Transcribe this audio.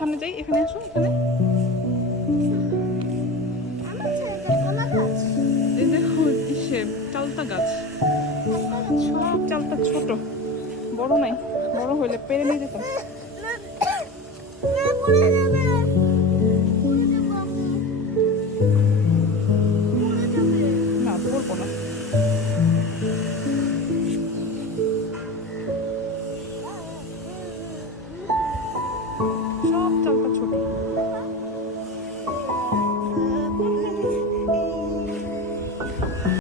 সামনে যাই, এখানে আসো, এখানে এই দেখো ইসে চালতা গাছ, সব চালতা ছোট, বড় নাই, বড় হইলে পেরে নিয়ে যেতাম।